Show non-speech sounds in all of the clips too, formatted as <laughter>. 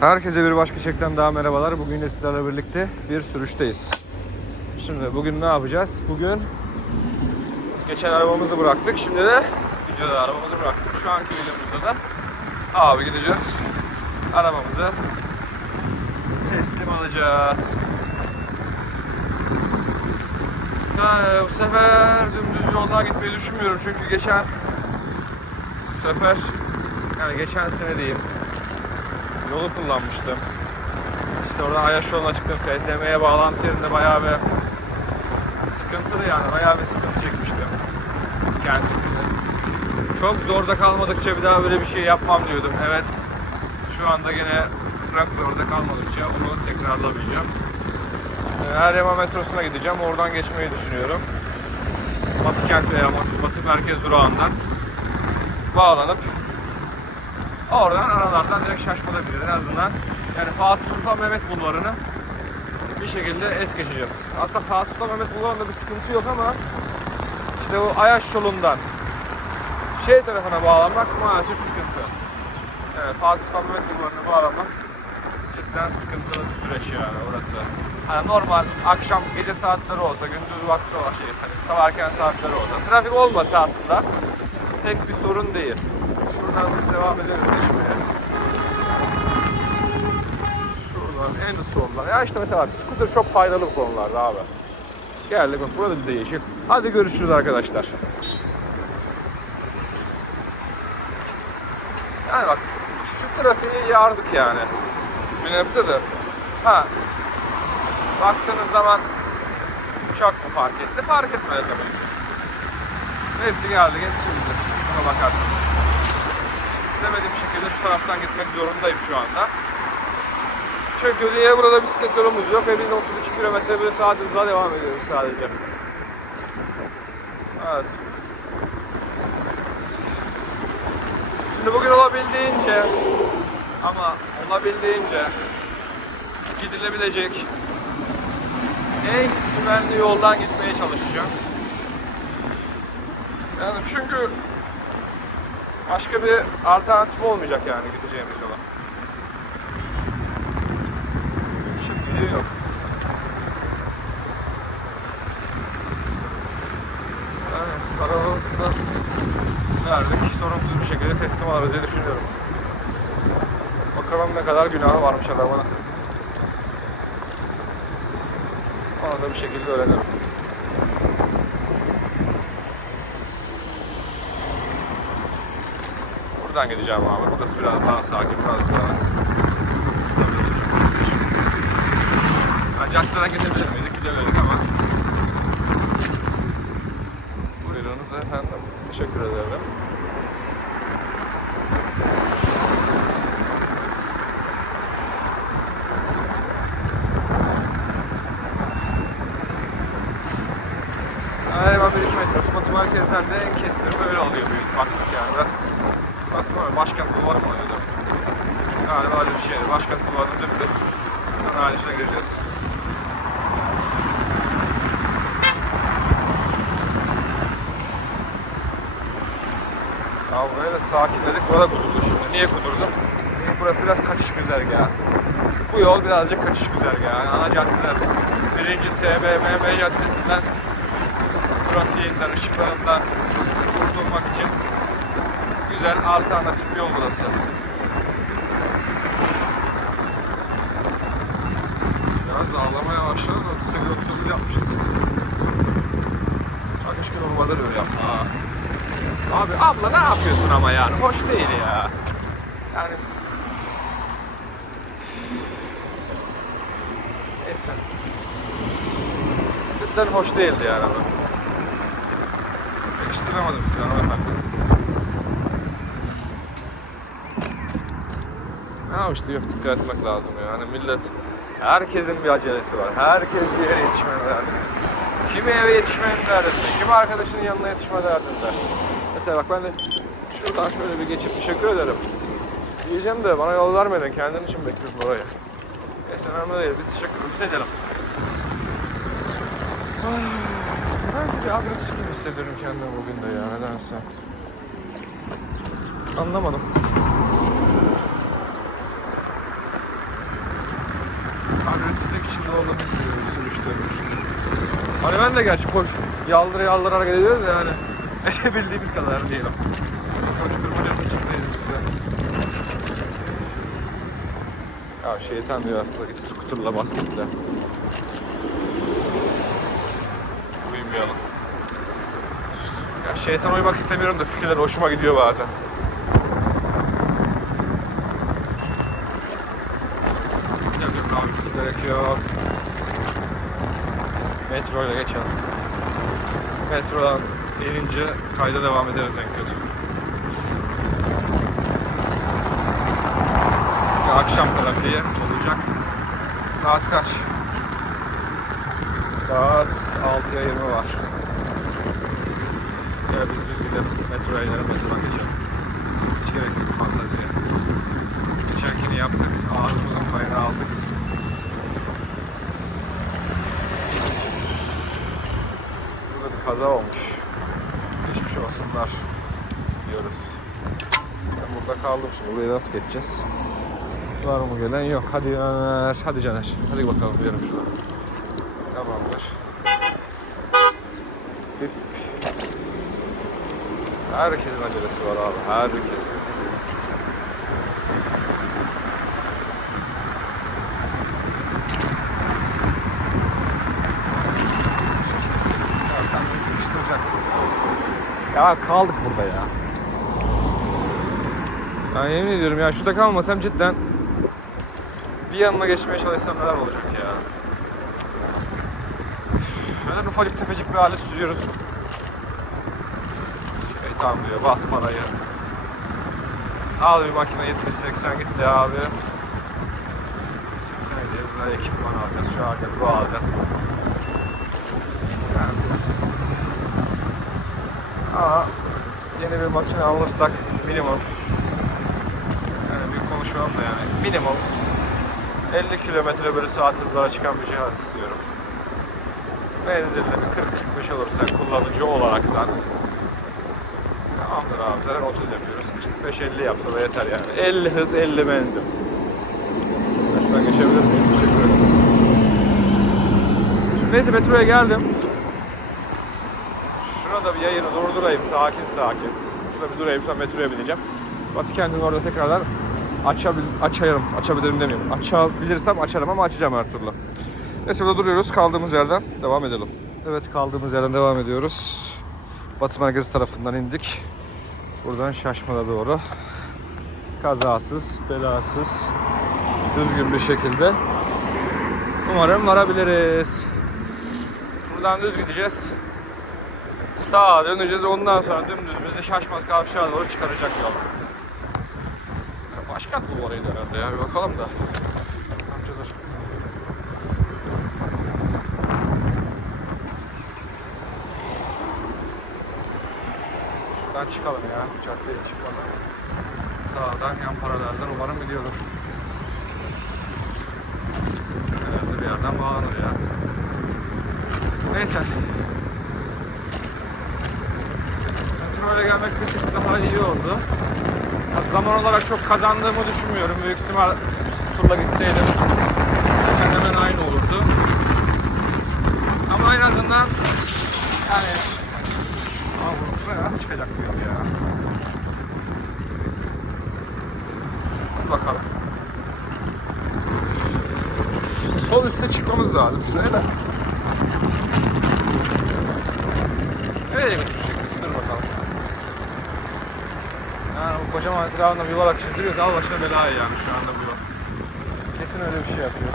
Herkese bir başka çekten daha merhabalar. Bugün de sizlerle birlikte bir sürüşteyiz. Şimdi bugün ne yapacağız? Bugün geçen arabamızı bıraktık. Şimdi de videoda arabamızı bıraktık. Şu anki videomuzda da abi gideceğiz. Arabamızı teslim alacağız. Yani bu sefer dümdüz yoldan gitmeyi düşünmüyorum. Çünkü geçen sefer yani geçen sene diyeyim yolu kullanmıştım. İşte oradan Ayaş yoluna çıktım. FSM'ye bağlantı yerinde bayağı bir sıkıntılı yani. Bayağı bir sıkıntı çekmiştim. Kendimce. Çok zorda kalmadıkça bir daha böyle bir şey yapmam diyordum. Evet. Şu anda gene bırak zorda kalmadıkça onu tekrarlamayacağım. Şimdi Eryaman metrosuna gideceğim. Oradan geçmeyi düşünüyorum. Batı kent veya Batı merkez durağından bağlanıp Oradan aralardan direkt şaşmada gideceğiz en azından. Yani Fatih Sultan Mehmet Bulvarı'nı bir şekilde es geçeceğiz. Aslında Fatih Sultan Mehmet Bulvarı'nda bir sıkıntı yok ama işte o Ayaş yolundan şey tarafına bağlanmak maalesef sıkıntı. Evet, Fatih Sultan Mehmet Bulvarı'na bağlanmak cidden sıkıntılı bir süreç yani orası. Hani normal akşam gece saatleri olsa, gündüz vakti olan şey, hani sabah erken saatleri olsa, trafik olmasa aslında pek bir sorun değil. Şuradan biz devam edelim geçmeye. Şuradan en soldan. Ya işte mesela bak scooter çok faydalı bu konularda abi. Geldik bak burada bize yeşil. Hadi görüşürüz arkadaşlar. Yani bak şu trafiği yardık yani. Bir nebze de. Ha. Baktığınız zaman çok mu fark etti? Fark etmedi tabii ki. Hepsi geldi, geçti bizi. Ona bakarsanız. İstemediğim şekilde şu taraftan gitmek zorundayım şu anda. Çünkü diye burada bisiklet yolumuz yok ve biz 32 km bir saat hızla devam ediyoruz sadece. Evet. Şimdi bugün olabildiğince ama olabildiğince gidilebilecek en güvenli yoldan gitmeye çalışacağım. Yani çünkü başka bir alternatif olmayacak yani gideceğimiz yola. Şimdi yok. Yani arabasında verdik. Sorunsuz bir şekilde teslim alırız diye düşünüyorum. Bakalım ne kadar günahı varmış adamın. Onu da bir şekilde öğrenelim. Buradan gideceğim abi. Burası biraz daha sakin, biraz daha stabil olacak bizim için. Yani caddeden gidebilir miydik? Gidemedik ama. Buyurunuz efendim. Teşekkür ederim. Bir iki metre. Batı merkezden de kestirme öyle oluyor büyük baktık yani. Biraz aslında başkent bulvarı mı oluyordu? Galiba öyle bir şeydi. Başkent bulvarının dümdüz sanayi içine gireceğiz. Ya buraya da sakinledik. Burada kudurdu şimdi. Niye kudurdu? Çünkü burası biraz kaçış güzergahı. Bu yol birazcık kaçış güzergahı. Yani ana caddeler. Birinci TBMM caddesinden trafiğinden, ışıklarından kurtulmak için güzel alternatif bir yol burası. Biraz ağlamaya başladı da 38 39 yapmışız. Bak keşke normalde de öyle yapsa. ha. Abi abla ne yapıyorsun ama yani? Hoş değil ya. Yani Neyse. Cidden hoş değildi yani ama. Yakıştıramadım size hanımefendi. Ya işte yok dikkat etmek lazım ya. Hani millet herkesin bir acelesi var. Herkes bir yere yetişme derdinde. Kimi eve yetişmenin derdinde, kimi arkadaşının yanına yetişme derdinde. Mesela bak ben de şuradan şöyle bir geçip teşekkür ederim. Diyeceğim de bana yol vermedin. Kendin için bekliyorsun orayı. Neyse önemli değil. Biz teşekkür biz edelim. Nedense bir agresif gibi hissediyorum kendimi bugün de ya nedense. Anlamadım. Pasiflik içinde olduğumu hissediyorum sürüştüğüm Hani ben de gerçi koş, yaldır yaldır hareket ediyoruz da yani <laughs> edebildiğimiz kadar diyelim. Koşturmacanın içindeyiz biz de. Ya şeytan diyor aslında git skuterla basketle. Uyumayalım. Ya şeytan uyumak istemiyorum da fikirler hoşuma gidiyor bazen. Yok yok abi hiç gerek yok. Metro ile geçelim. Metrodan inince kayda devam ederiz en kötü. Akşam trafiği olacak. Saat kaç? Saat 6'ya 20 var. Ya biz düz gidelim. Metroya inelim, metrodan geçelim. Kaldım şimdi. Buraya nasıl geçeceğiz? Var mı gelen? Yok. Hadi Caner. Hadi Caner. Hadi bakalım diyelim şurada. Tamamdır. Bip. Herkesin acelesi var abi. Herkes. Ya sen beni sıkıştıracaksın. Ya kaldık burada ya. Ben yemin ediyorum ya şurada kalmasam cidden bir yanına geçmeye çalışsam neler olacak ya. Neden ufacık tefecik bir alet sürüyoruz. Şeytan diyor bas parayı. Al bir makine 70-80 gitti abi. 80 edeceğiz. Ekipman alacağız. Şu alacağız, bu alacağız. Yani. Ama yeni bir makine alırsak minimum yani bir konuşalım da yani minimum 50 kilometre bölü saat hızlara çıkan bir cihaz istiyorum. Menzilde bir 40-45 olursa kullanıcı olaraktan Tamamdır abi zaten 30 yapıyoruz. 45-50 yapsa da yeter yani. 50 hız 50 menzil. Ben geçebilir miyim? Teşekkür ederim. Neyse metroya geldim. Şurada bir yayını durdurayım sakin sakin. Şurada bir durayım sonra metroya bineceğim. Kendini orada tekrardan açabil açarım. Açabilirim demeyeyim. Açabilirsem açarım ama açacağım her türlü. Neyse burada duruyoruz. Kaldığımız yerden devam edelim. Evet kaldığımız yerden devam ediyoruz. Batı merkezi tarafından indik. Buradan Şaşmal'a doğru. Kazasız, belasız, düzgün bir şekilde umarım varabiliriz. Buradan düz gideceğiz. Sağa döneceğiz. Ondan sonra dümdüz bizi Şaşmaz kavşağa doğru çıkaracak yol. Başkent bu oraydı herhalde ya. Bir bakalım da. Amca dur. Şuradan çıkalım ya. Caddeye çıkmadan. Sağdan yan paralelden umarım gidiyordur. Herhalde bir yerden bağlanır ya. Neyse. Metroyla gelmek bir tık daha iyi oldu. Zaman olarak çok kazandığımı düşünmüyorum. Büyük ihtimal skuturla gitseydim hemen hemen aynı olurdu. Ama en azından yani nasıl çıkacak bu yol ya? Bakalım. Sol üste çıkmamız lazım şuraya da. Nereye götürecek bizi? Dur bakalım. Yani bu kocaman etrafında bir yola bak çizdiriyoruz. Al başına belaya yani şu anda bu yol. Kesin öyle bir şey yapıyor.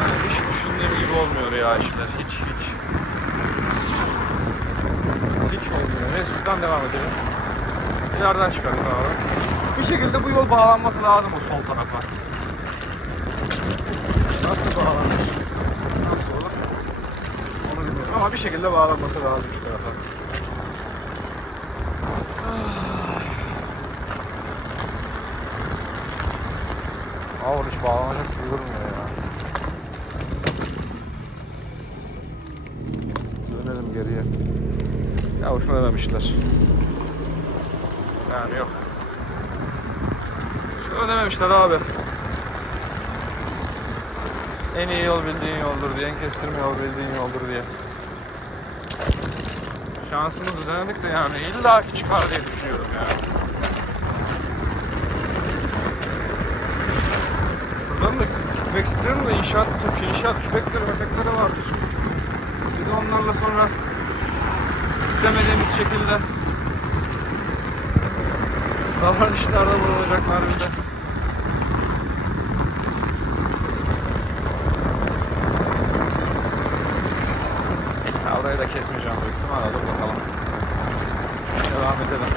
Yani hiç düşündüğüm gibi olmuyor ya işler. Hiç hiç. Hiç olmuyor. Neyse şuradan devam edelim. İleriden çıkarız abi. Bir şekilde bu yol bağlanması lazım o sol tarafa. Nasıl bağlanır? Nasıl olur? Onu bilmiyorum ama bir şekilde bağlanması lazım şu tarafa. Ağır hiç bağlanacak gibi durmuyor ya. Dönelim geriye. Ya hoşuna dememişler. Yani yok. Şunu dememişler abi. En iyi yol bildiğin yoldur diye, en kestirme yol bildiğin yoldur diye. Şansımızı denedik de yani illa ki çıkar diye düşünüyorum yani. Buradan da gitmek istiyorum da inşaat, inşaat köpekleri köpekleri vardır. Bir de onlarla sonra istemediğimiz şekilde davranışlarda bulunacaklar bize. Da kesmeyeceğim büyük ihtimalle. Dur bakalım. Devam edelim.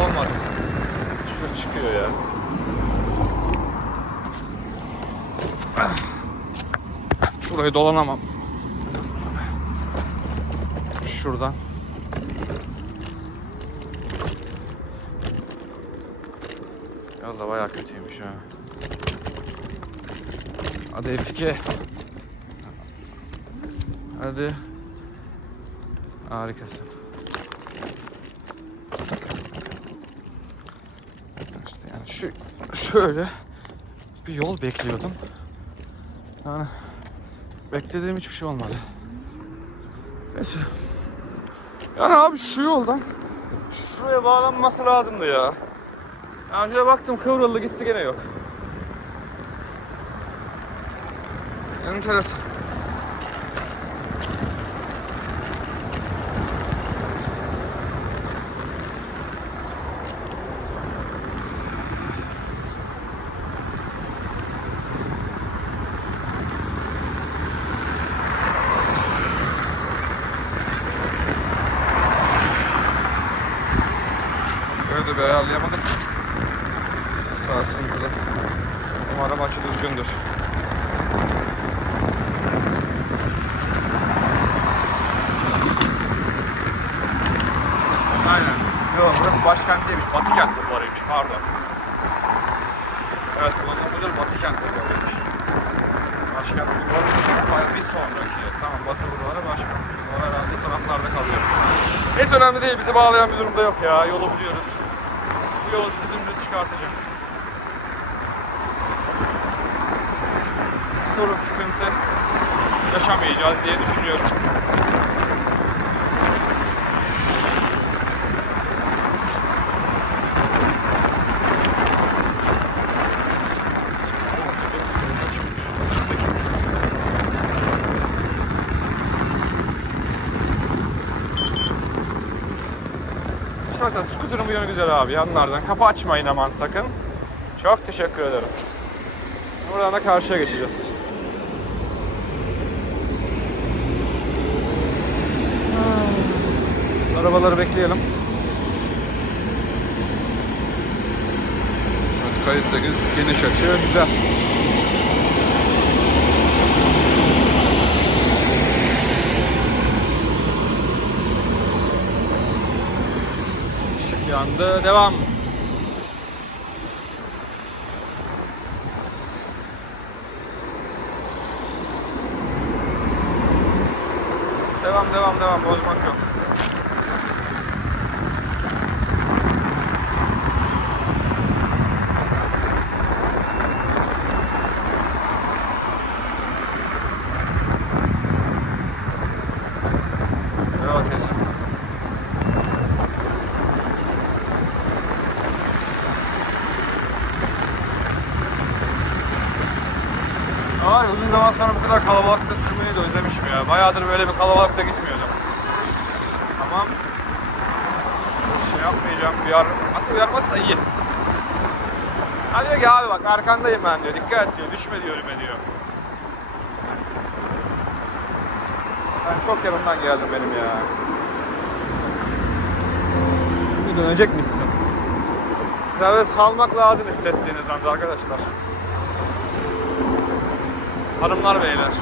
Olmadı. Şurada çıkıyor ya. Şurayı dolanamam. Şuradan. Yol da bayağı kötüymüş ha. Hadi F2. Hadi. Harikasın. İşte yani şu şöyle bir yol bekliyordum. Yani beklediğim hiçbir şey olmadı. Neyse. Yani abi şu yoldan şuraya bağlanması lazımdı ya. Yani şöyle baktım kıvrıldı gitti gene yok. Enteresan. Böyle bir ayarlayamadık. Sarsıntılı. Umarım açı düzgündür. Aynen. Yok burası başkent değilmiş. Batıkent bulvarıymış pardon. Evet bulunduğumuz yer Batıkent bulvarıymış. Başkent bulvarı ama bir sonraki. Tamam Batı bulvarı başkent bulvarı herhalde o taraflarda kalıyor. Neyse önemli değil. Bizi bağlayan bir durumda yok ya. Yolu biliyoruz. Bu yolu bizi dümdüz çıkartacak. Sorun sıkıntı yaşamayacağız diye düşünüyorum. Bu yönü güzel abi yanlardan. Kapı açmayın aman sakın. Çok teşekkür ederim. Buradan da karşıya geçeceğiz. Arabaları bekleyelim. Evet, kayıttayız. Geniş açı. Güzel. Yandı. Devam. Devam devam devam. Bozmak yok. Devam kesin. Var ya, uzun zaman sonra bu kadar kalabalıkta sürmeyi de özlemişim ya. Bayağıdır böyle bir kalabalıkta gitmiyordum. Tamam. Şey yapmayacağım. Uyar... Aslında uyarması da iyi. Ha diyor ki abi bak arkandayım ben diyor. Dikkat et diyor. Düşme diyor önüme diyor. Ben çok yanımdan geldim benim ya. Bir dönecekmişsin. Tabii salmak lazım hissettiğiniz anda arkadaşlar. Hanımlar beyler.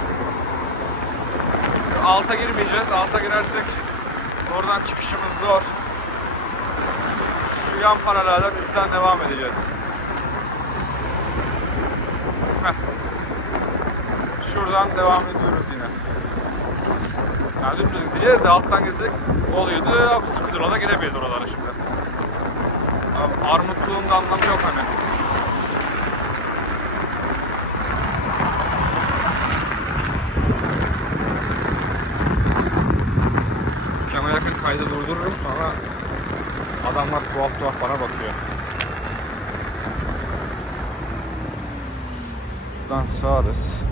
Alta girmeyeceğiz. Alta girersek oradan çıkışımız zor. Şu yan paralelden üstten devam edeceğiz. Şuradan devam ediyoruz yine. Yani dümdüz gideceğiz de alttan gizli oluyordu. Abi skuterla da giremeyiz oralara şimdi. Abi armutluğun da anlamı yok hani. Dükkana yakın kaydı durdururum sonra adamlar tuhaf tuhaf bana bakıyor. Şuradan sağarız.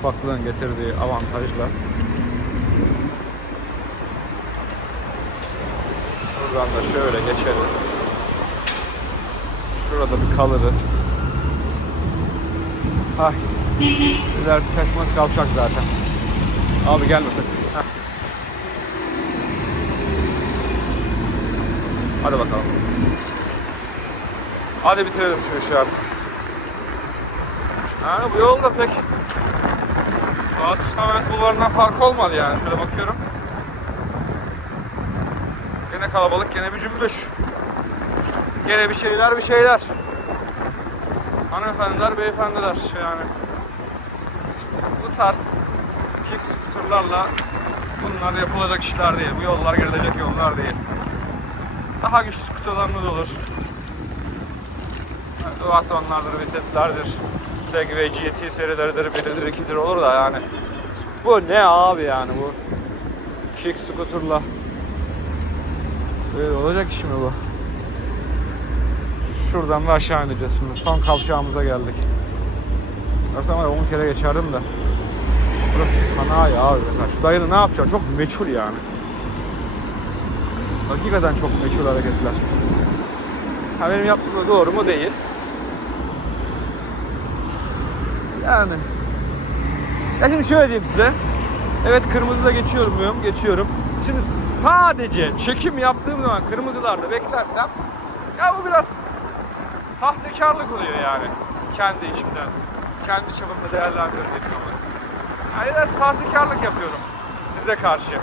Ufaklığın getirdiği avantajla. Şuradan da şöyle geçeriz. Şurada bir kalırız. Ay. İlerisi kaçmaz kalacak zaten. Abi gelmesin. Heh. Hadi bakalım. Hadi bitirelim şu işi artık. Yani bu yolda pek Sultan Mehmet Bulvarı'ndan fark olmadı yani. Şöyle bakıyorum. Gene kalabalık, gene bir cümbüş. Gene bir şeyler, bir şeyler. Hanımefendiler, beyefendiler yani. İşte bu tarz kick skuterlarla bunlar yapılacak işler değil. Bu yollar girilecek yollar değil. Daha güçlü skuterlarınız olur. Duatonlardır, bisikletlerdir. Segway GT serileridir, biridir, ikidir olur da yani. Bu ne abi yani bu? Kick scooter'la. Böyle olacak iş mi bu? Şuradan da aşağı ineceğiz şimdi. Son kavşağımıza geldik. Ya 10 kere geçerdim de. Burası sanayi abi mesela. Şu dayının ne yapacağı çok meçhul yani. Hakikaten çok meçhul hareketler. Ha benim yaptığım doğru mu değil. Yani. Ya şimdi şöyle diyeyim size. Evet kırmızıda geçiyorum muyum? Geçiyorum. Şimdi sadece çekim yaptığım zaman kırmızılarda beklersem ya bu biraz sahtekarlık oluyor yani. Kendi içimden. Kendi çapımda değerlendirdiğim zaman. Yani biraz sahtekarlık yapıyorum size karşı.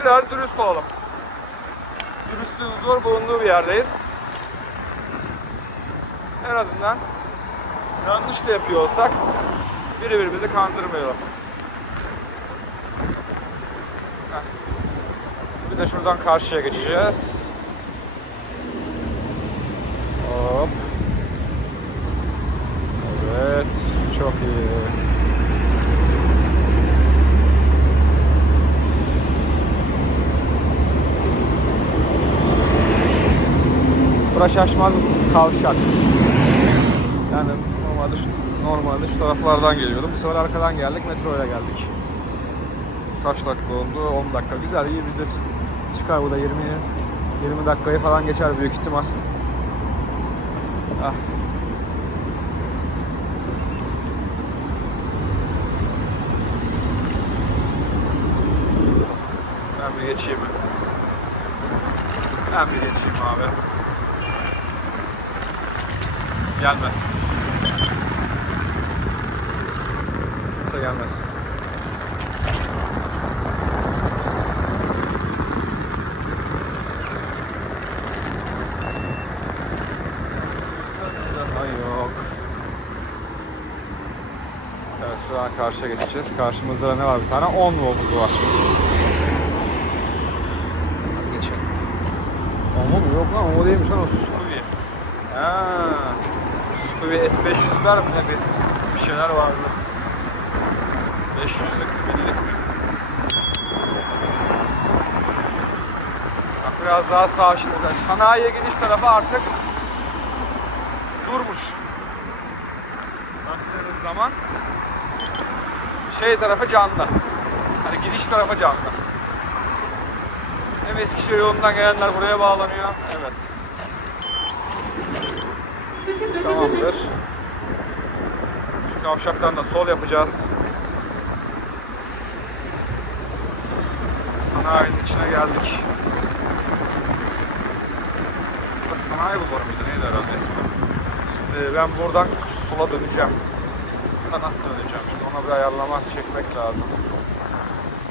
Biraz dürüst olalım. Dürüstlüğün zor bulunduğu bir yerdeyiz. En azından yanlış da yapıyor olsak birbirimizi kandırmayalım. Bir de şuradan karşıya geçeceğiz. Hop. Evet, çok iyi. Bura şaşmaz kavşak. Yani normalde şu, normalde şu taraflardan geliyordum. Bu sefer arkadan geldik, metroya geldik. Kaç dakika oldu? 10 dakika. Güzel, iyi bir de çıkar bu da 20 20 dakikayı falan geçer büyük ihtimal. Ah. Ben bir geçeyim. Ben bir geçeyim abi. Gelme. Gelmez. Ay yok. Evet şu an karşıya geçeceğiz. Karşımızda da ne var bir tane? 10 Vo'muz var. Hadi geçelim. Omo mu? Yok lan Omo değilmiş lan o Scooby. Ha. Scooby S500'ler mi ne bir, bir şeyler vardı. 500'lük binlik mi? Bak biraz daha sağ şimdi. Sanayiye gidiş tarafı artık durmuş. Baktığınız zaman şey tarafı canlı. Hani gidiş tarafı canlı. Hem Eskişehir yolundan gelenler buraya bağlanıyor. Evet. Tamamdır. Şu kavşaktan da sol yapacağız. Sanayinin içine geldik. Burası sanayi bulvarı mıydı? Neydi herhalde ismi? Şimdi ben buradan sola döneceğim. Burada nasıl döneceğim? Şimdi ona bir ayarlama çekmek lazım.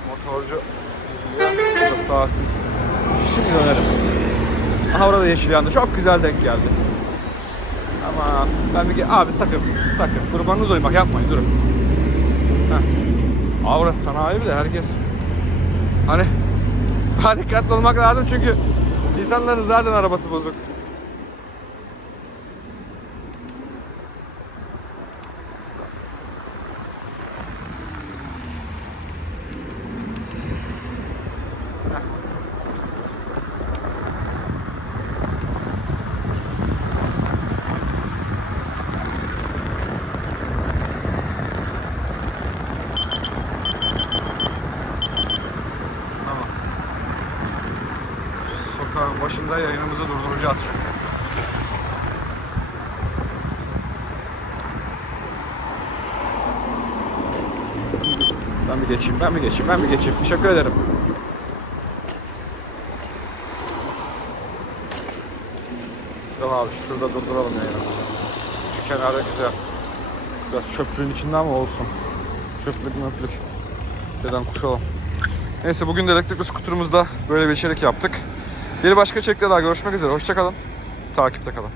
Motorcu burada sağ Şimdi dönerim. Aha orada yeşil yandı. Çok güzel denk geldi. Ama ben bir abi sakın sakın kurbanınız olayım bak yapmayın durun. Heh. Aa sanayi bir de herkes hani <laughs> Daha dikkatli olmak lazım çünkü insanların zaten arabası bozuk. Tamam. Sokağın başında yayınımızı durduracağız şimdi. Ben bir geçeyim, ben bir geçeyim, ben bir geçeyim. Teşekkür ederim. Tamam abi şurada durduralım yayını. Şu kenarda güzel. Biraz çöplüğün içinde ama olsun. Çöplük möplük. Neden kurtulalım. Neyse bugün de elektrikli skuturumuzda böyle bir içerik yaptık. Bir başka çekte daha görüşmek üzere. Hoşçakalın. Takipte kalın.